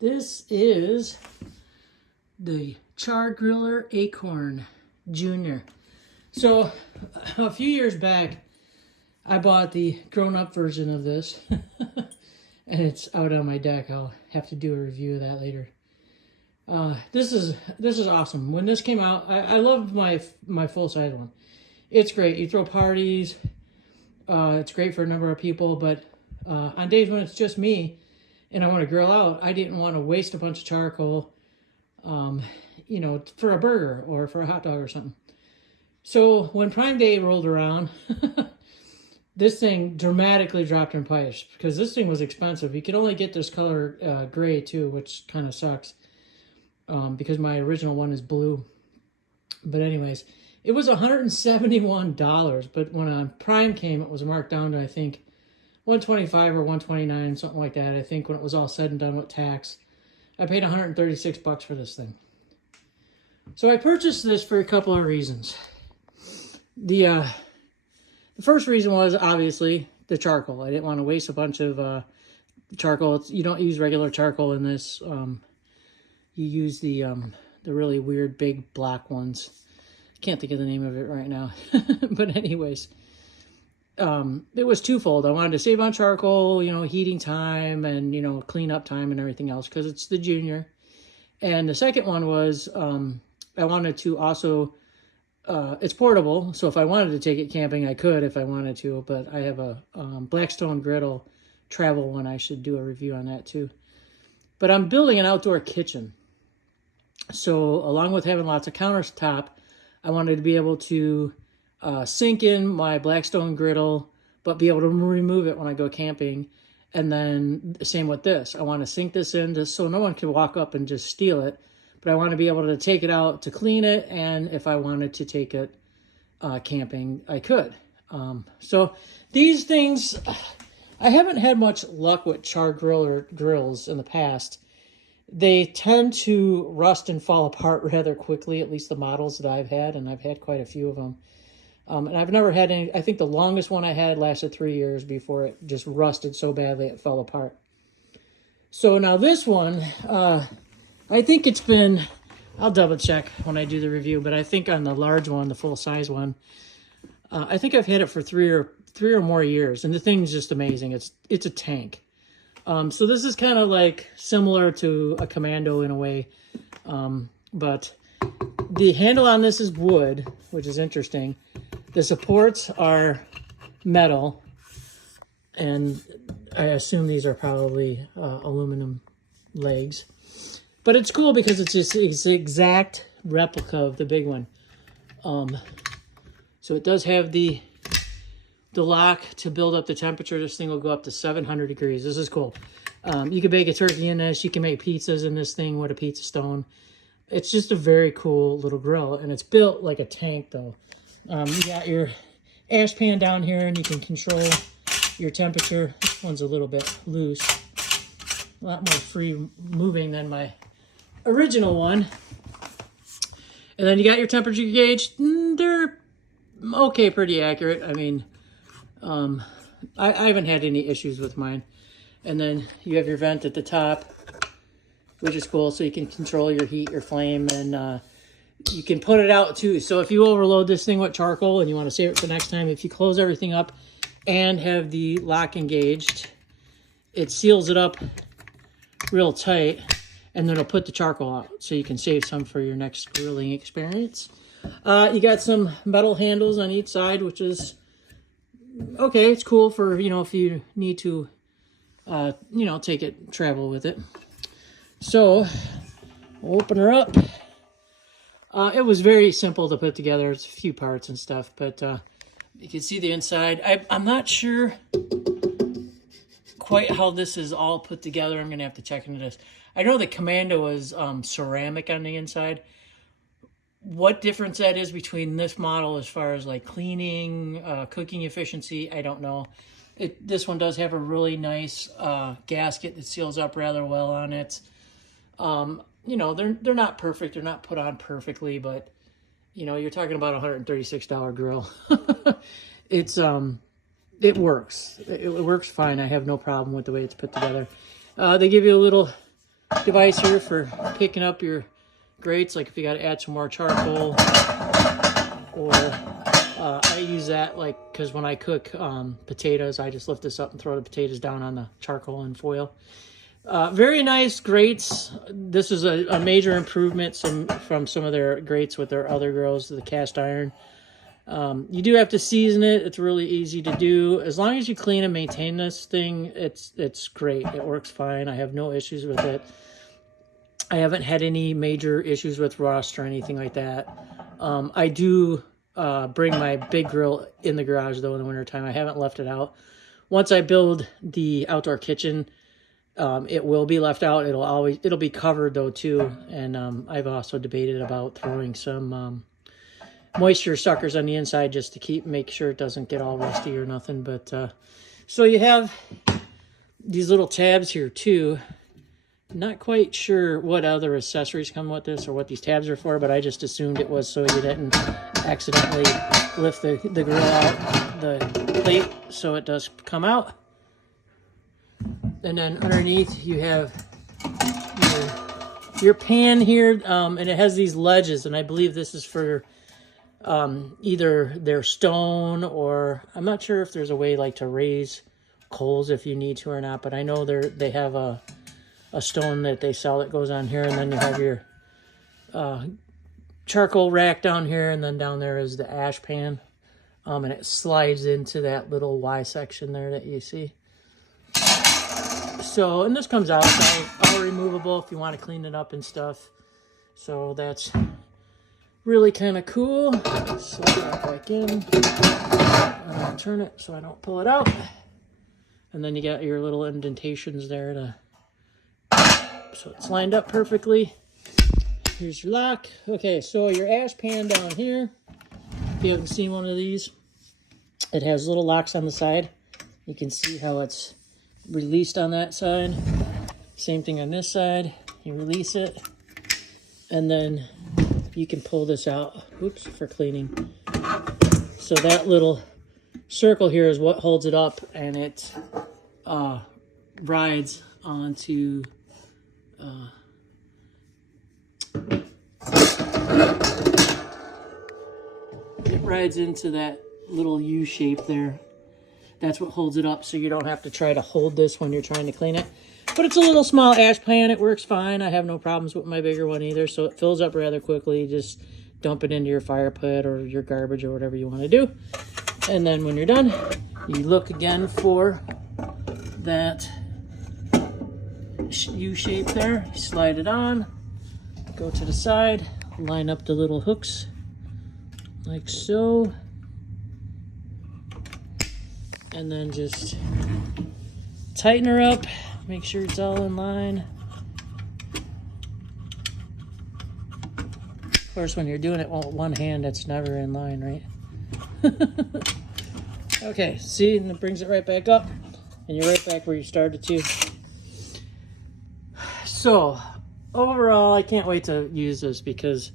This is the Char-Griller Akorn Jr. So a few years back, I bought the grown-up version of this, and it's out on my deck. I'll have to do a review of that later. This is awesome. When this came out, I loved my full-size one. It's great. You throw parties. It's great for a number of people, but on days when it's just me and I want to grill out, I didn't want to waste a bunch of charcoal, for a burger or for a hot dog or something. So when Prime Day rolled around, this thing dramatically dropped in price because this thing was expensive. You could only get this color gray too, which kind of sucks because my original one is blue. But anyways, it was $171, but when Prime came, it was marked down to, I think, $125 or $129, something like that. I think when it was all said and done with tax, I paid $136 for this thing. So I purchased this for a couple of reasons. The first reason was obviously the charcoal. I didn't want to waste a bunch of charcoal. You don't use regular charcoal in this. You use the really weird big black ones. Can't think of the name of it right now. But anyways, it was twofold. I wanted to save on charcoal, heating time and, clean up time and everything else because it's the Junior. And the second one was I wanted to also, it's portable. So if I wanted to take it camping, I could if I wanted to. But I have a Blackstone griddle travel one. I should do a review on that too. But I'm building an outdoor kitchen. So along with having lots of countertop, I wanted to be able to sink in my Blackstone griddle, but be able to remove it when I go camping. And then same with this. I want to sink this in just so no one can walk up and just steal it. But I want to be able to take it out to clean it. And if I wanted to take it camping, I could. So these things, I haven't had much luck with Char-Griller grills in the past. They tend to rust and fall apart rather quickly, at least the models that I've had, and I've had quite a few of them. And I've never had any. I think the longest one I had lasted 3 years before it just rusted so badly it fell apart. So now this one, I think it's been, I'll double check when I do the review, but I think on the large one, the full size one, I think I've had it for three or more years, and the thing's just amazing. It's a tank. So this is kind of like similar to a Commando in a way, but the handle on this is wood, which is interesting. The supports are metal, and I assume these are probably aluminum legs. But it's cool because it's the exact replica of the big one. So it does have the lock to build up the temperature. This thing will go up to 700 degrees. This is cool. You can bake a turkey in this. You can make pizzas in this thing with a pizza stone. It's just a very cool little grill, and it's built like a tank, though. You got your ash pan down here, and you can control your temperature. This one's a little bit loose. A lot more free moving than my original one. And then you got your temperature gauge. They're okay, pretty accurate. I mean, I haven't had any issues with mine. And then you have your vent at the top, which is cool, so you can control your heat, your flame, and you can put it out too. So if you overload this thing with charcoal and you want to save it for next time, if you close everything up and have the lock engaged, it seals it up real tight, and then it'll put the charcoal out, so you can save some for your next grilling experience. You got some metal handles on each side, which is okay. It's cool for, if you need to, take it, travel with it. So, open her up. It was very simple to put together. It's a few parts and stuff, but you can see the inside. I'm not sure quite how this is all put together. I'm going to have to check into this. I know the Commando is ceramic on the inside. What difference that is between this model as far as like cleaning, cooking efficiency, I don't know. This one does have a really nice gasket that seals up rather well on it. They're not perfect. They're not put on perfectly, but you're talking about a $136 grill. It works. It works fine. I have no problem with the way it's put together. They give you a little device here for picking up your grates, like if you got to add some more charcoal, or I use that like because when I cook potatoes, I just lift this up and throw the potatoes down on the charcoal and foil. Very nice grates. This is a major improvement from some of their grates with their other grills, the cast iron. You do have to season it. It's really easy to do. As long as you clean and maintain this thing, it's great. It works fine. I have no issues with it. I haven't had any major issues with rust or anything like that. I do bring my big grill in the garage, though, in the wintertime. I haven't left it out. Once I build the outdoor kitchen, it will be left out. It'll be covered, though, too. And I've also debated about throwing some moisture suckers on the inside just to make sure it doesn't get all rusty or nothing. But so you have these little tabs here, too. Not quite sure what other accessories come with this or what these tabs are for, but I just assumed it was so you didn't accidentally lift the grill out the plate, so it does come out. And then underneath you have your pan here, and it has these ledges, and I believe this is for either their stone, or I'm not sure if there's a way like to raise coals if you need to or not, but I know they have a stone that they sell that goes on here, and then you have your charcoal rack down here, and then down there is the ash pan, and it slides into that little Y section there that you see. So, and this comes out, all removable if you want to clean it up and stuff. So that's really kind of cool. Slide that back in, and I'll turn it so I don't pull it out. And then you got your little indentations there so it's lined up perfectly. Here's your lock. Okay, so your ash pan down here, if you haven't seen one of these, it has little locks on the side. You can see how it's released on that side. Same thing on this side. You release it, and then you can pull this out, for cleaning. So that little circle here is what holds it up, and it rides onto it rides into that little U shape there. That's what holds it up, so you don't have to try to hold this when you're trying to clean it. But it's a little small ash pan. It works fine. I have no problems with my bigger one either, so it fills up rather quickly. Just dump it into your fire pit or your garbage or whatever you want to do. And then when you're done, you look again for that U shape there. You slide it on, go to the side, line up the little hooks like so, and then just tighten her up, make sure it's all in line. Of course, when you're doing it with one hand, that's never in line, right? Okay, see, and it brings it right back up, and you're right back where you started to. So, overall, I can't wait to use this because,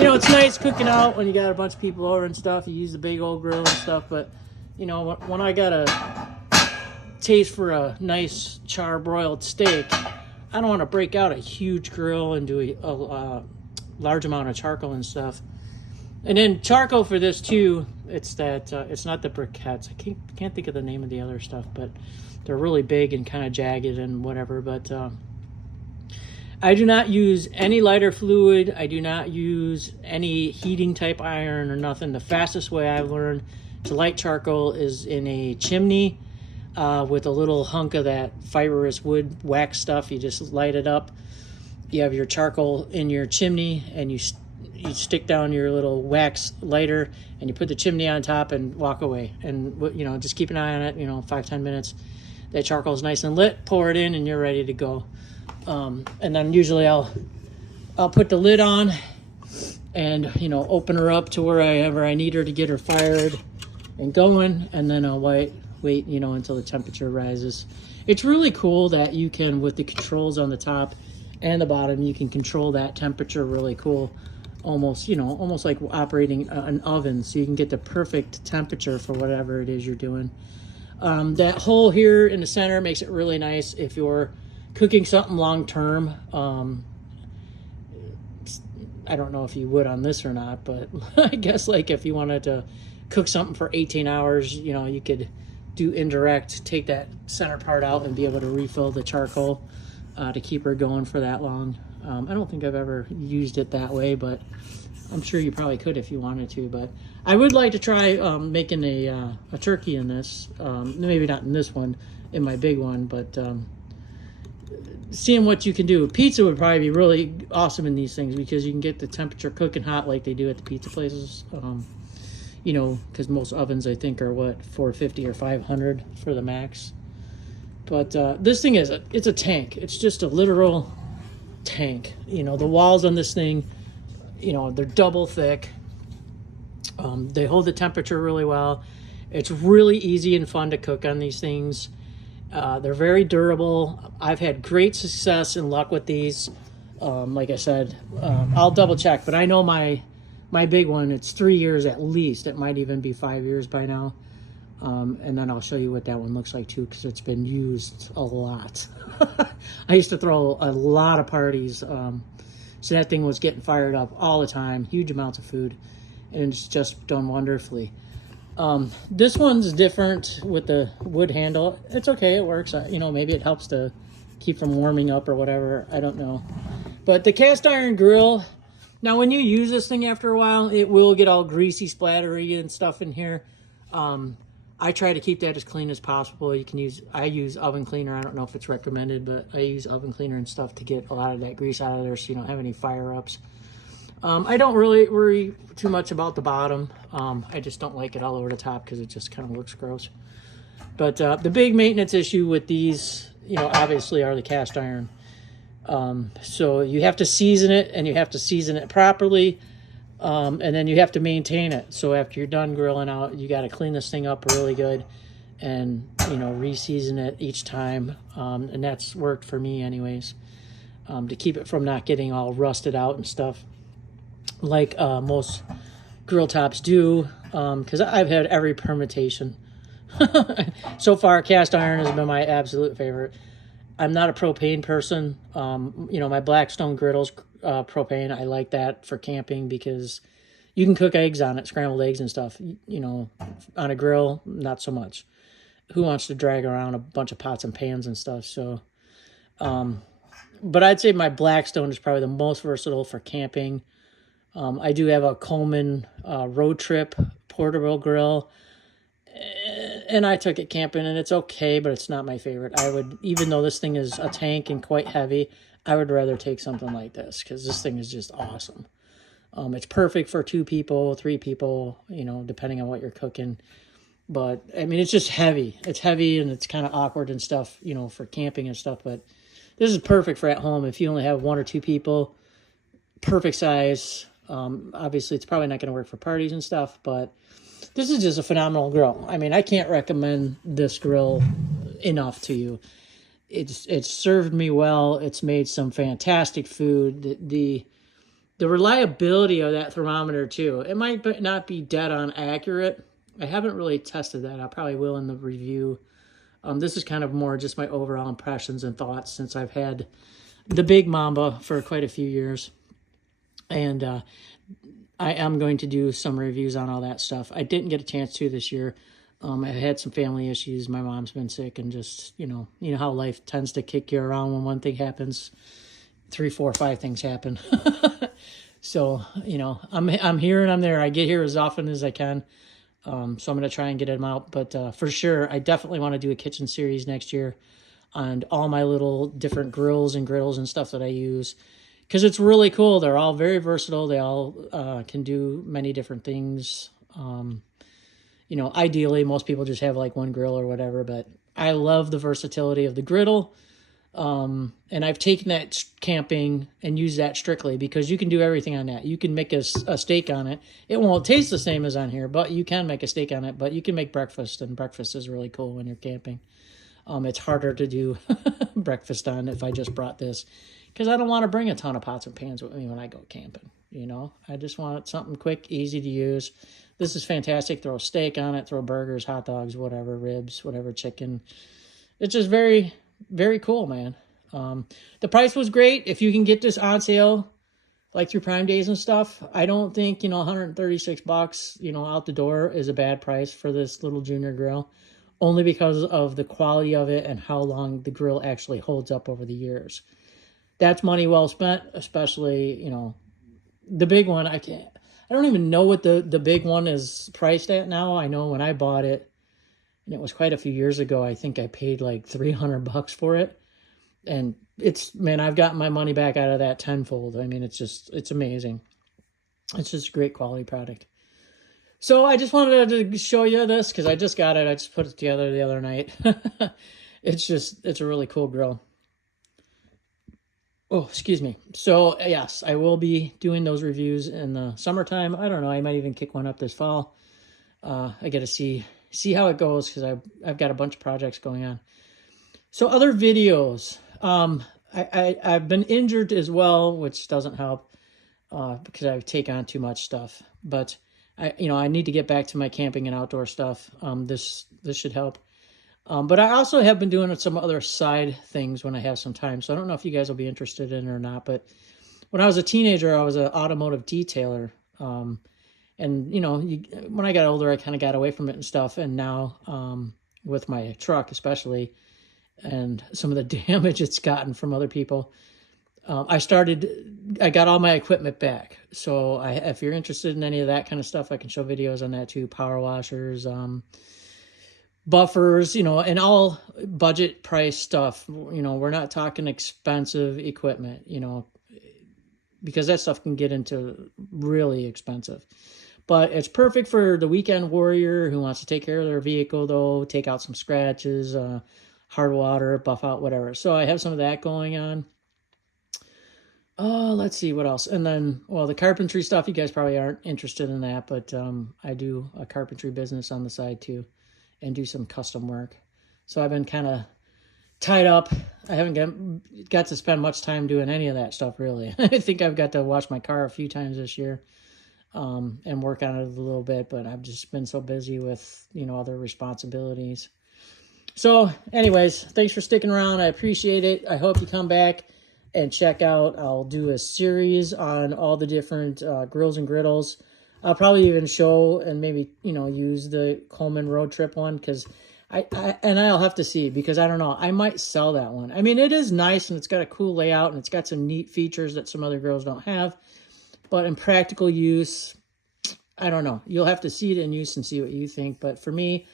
it's nice cooking out when you got a bunch of people over and stuff. You use the big old grill and stuff, but, when I got a taste for a nice char-broiled steak, I don't want to break out a huge grill and do a large amount of charcoal and stuff. And then charcoal for this, too, it's that, it's not the briquettes. I can't think of the name of the other stuff, but they're really big and kind of jagged and whatever, but I do not use any lighter fluid. I do not use any heating type iron or nothing. The fastest way I've learned to light charcoal is in a chimney with a little hunk of that fibrous wood wax stuff. You just light it up. You have your charcoal in your chimney, and you stick down your little wax lighter, and you put the chimney on top and walk away. And just keep an eye on it. 5-10 minutes. That charcoal is nice and lit. Pour it in, and you're ready to go. And then usually I'll put the lid on and open her up to wherever I need her to get her fired and going, and then I'll wait until the temperature rises. It's really cool that you can, with the controls on the top and the bottom, you can control that temperature really cool, almost like operating an oven, so you can get the perfect temperature for whatever it is you're doing. That hole here in the center makes it really nice if you're cooking something long term, I don't know if you would on this or not, but I guess like if you wanted to cook something for 18 hours, you know, you could do indirect, take that center part out and be able to refill the charcoal to keep her going for that long. I don't think I've ever used it that way, but I'm sure you probably could if you wanted to. But I would like to try making a turkey in this. Maybe not in this one, in my big one, but seeing what you can do. Pizza would probably be really awesome in these things because you can get the temperature cooking hot like they do at the pizza places. You know, because most ovens I think are what, 450 or 500 for the max. But this thing it's a tank. It's just a literal tank. You know, the walls on this thing, you know, they're double thick. They hold the temperature really well. It's really easy and fun to cook on these things. They're very durable. I've had great success and luck with these. Like I said, I'll double check, but I know my big one, it's 3 years at least. It might even be 5 years by now. And then I'll show you what that one looks like too, because it's been used a lot. I used to throw a lot of parties. So that thing was getting fired up all the time, huge amounts of food, and it's just done wonderfully. This one's different with the wood handle. It's okay, it works. You know, maybe it helps to keep from warming up or whatever. I don't know. But the cast iron grill, now when you use this thing after a while, it will get all greasy, splattery and stuff in here. I try to keep that as clean as possible. I use oven cleaner. I don't know if it's recommended, but I use oven cleaner and stuff to get a lot of that grease out of there so you don't have any fire ups. I don't really worry too much about the bottom. I just don't like it all over the top because it just kind of looks gross. But the big maintenance issue with these, you know, obviously are the cast iron. So you have to season it, and you have to season it properly. And then you have to maintain it. So after you're done grilling out, you got to clean this thing up really good and, you know, re-season it each time. And that's worked for me anyways, to keep it from not getting all rusted out and stuff like most grill tops do, because I've had every permutation. So far, cast iron has been my absolute favorite. I'm not a propane person. You know, my Blackstone griddle's propane. I like that for camping because you can cook eggs on it, scrambled eggs and stuff. You know, on a grill, not so much. Who wants to drag around a bunch of pots and pans and stuff? So, but I'd say my Blackstone is probably the most versatile for camping. I do have a Coleman road trip portable grill, and I took it camping, and it's okay, but it's not my favorite. I would, even though this thing is a tank and quite heavy, I would rather take something like this because this thing is just awesome. It's perfect for 2 people, 3 people, you know, depending on what you're cooking. But, I mean, it's just heavy. It's heavy, and it's kind of awkward and stuff, you know, for camping and stuff. But this is perfect for at home if you only have 1 or 2 people. Perfect size. Obviously, it's probably not going to work for parties and stuff, but this is just a phenomenal grill. I mean, I can't recommend this grill enough to you. It's served me well. It's made some fantastic food. The reliability of that thermometer too. It might not be dead on accurate. I haven't really tested that. I probably will in the review. This is kind of more just my overall impressions and thoughts since I've had the big Mamba for quite a few years. And I am going to do some reviews on all that stuff. I didn't get a chance to this year. I had some family issues. My mom's been sick, and just, you know how life tends to kick you around. When one thing happens, 3, 4, 5 things happen. So, you know, I'm here and I'm there. I get here as often as I can. So I'm going to try and get them out. But for sure, I definitely want to do a kitchen series next year on all my little different grills and griddles and stuff that I use. Because it's really cool. They're all very versatile. They all can do many different things. You know, ideally, most people just have like one grill or whatever. But I love the versatility of the griddle. And I've taken that camping and used that strictly because you can do everything on that. You can make a steak on it. It won't taste the same as on here, but you can make a steak on it. But you can make breakfast, and breakfast is really cool when you're camping. It's harder to do breakfast on if I just brought this. Because I don't want to bring a ton of pots and pans with me when I go camping, you know. I just want something quick, easy to use. This is fantastic. Throw a steak on it, throw burgers, hot dogs, whatever, ribs, whatever, chicken. It's just very, very cool, man. The price was great. If you can get this on sale, like through Prime Days and stuff, I don't think, $136, out the door is a bad price for this little junior grill, only because of the quality of it and how long the grill actually holds up over the years. That's money well spent, especially, the big one. I don't even know what the big one is priced at now. I know when I bought it, and it was quite a few years ago, I think I paid like $300 for it. And man, I've gotten my money back out of that tenfold. I mean, it's amazing. It's just a great quality product. So I just wanted to show you this because I just got it. I just put it together the other night. It's a really cool grill. Oh, excuse me. So yes, I will be doing those reviews in the summertime. I don't know. I might even kick one up this fall. I got to see how it goes because I've got a bunch of projects going on. So other videos. I've been injured as well, which doesn't help because I take on too much stuff. But I need to get back to my camping and outdoor stuff. This should help. But I also have been doing some other side things when I have some time. So I don't know if you guys will be interested in it or not. But when I was a teenager, I was an automotive detailer. And when I got older, I kind of got away from it and stuff. And now with my truck, especially, and some of the damage it's gotten from other people, I got all my equipment back. So if you're interested in any of that kind of stuff, I can show videos on that too. Power washers, buffers, and all budget price stuff. We're not talking expensive equipment, because that stuff can get into really expensive. But it's perfect for the weekend warrior who wants to take care of their vehicle, though, take out some scratches, hard water, buff out, whatever. So I have some of that going on. Oh, let's see what else. And then, the carpentry stuff, you guys probably aren't interested in that, but I do a carpentry business on the side too and do some custom work. So I've been kind of tied up. I haven't got to spend much time doing any of that stuff, really. I think I've got to wash my car a few times this year and work on it a little bit, but I've just been so busy with, other responsibilities. So anyways, thanks for sticking around. I appreciate it. I hope you come back and check out. I'll do a series on all the different grills and griddles. I'll probably even show and maybe, use the Coleman road trip one because I'll have to see because I don't know. I might sell that one. I mean, it is nice and it's got a cool layout and it's got some neat features that some other grills don't have. But in practical use, I don't know. You'll have to see it in use and see what you think. But for me,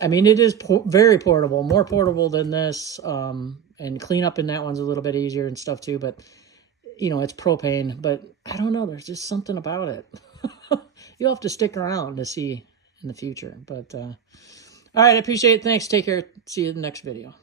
I mean, it is very portable, more portable than this, and clean up in that one's a little bit easier and stuff too, but, it's propane, but I don't know, there's just something about it. You'll have to stick around to see in the future, but, all right, I appreciate it. Thanks. Take care. See you in the next video.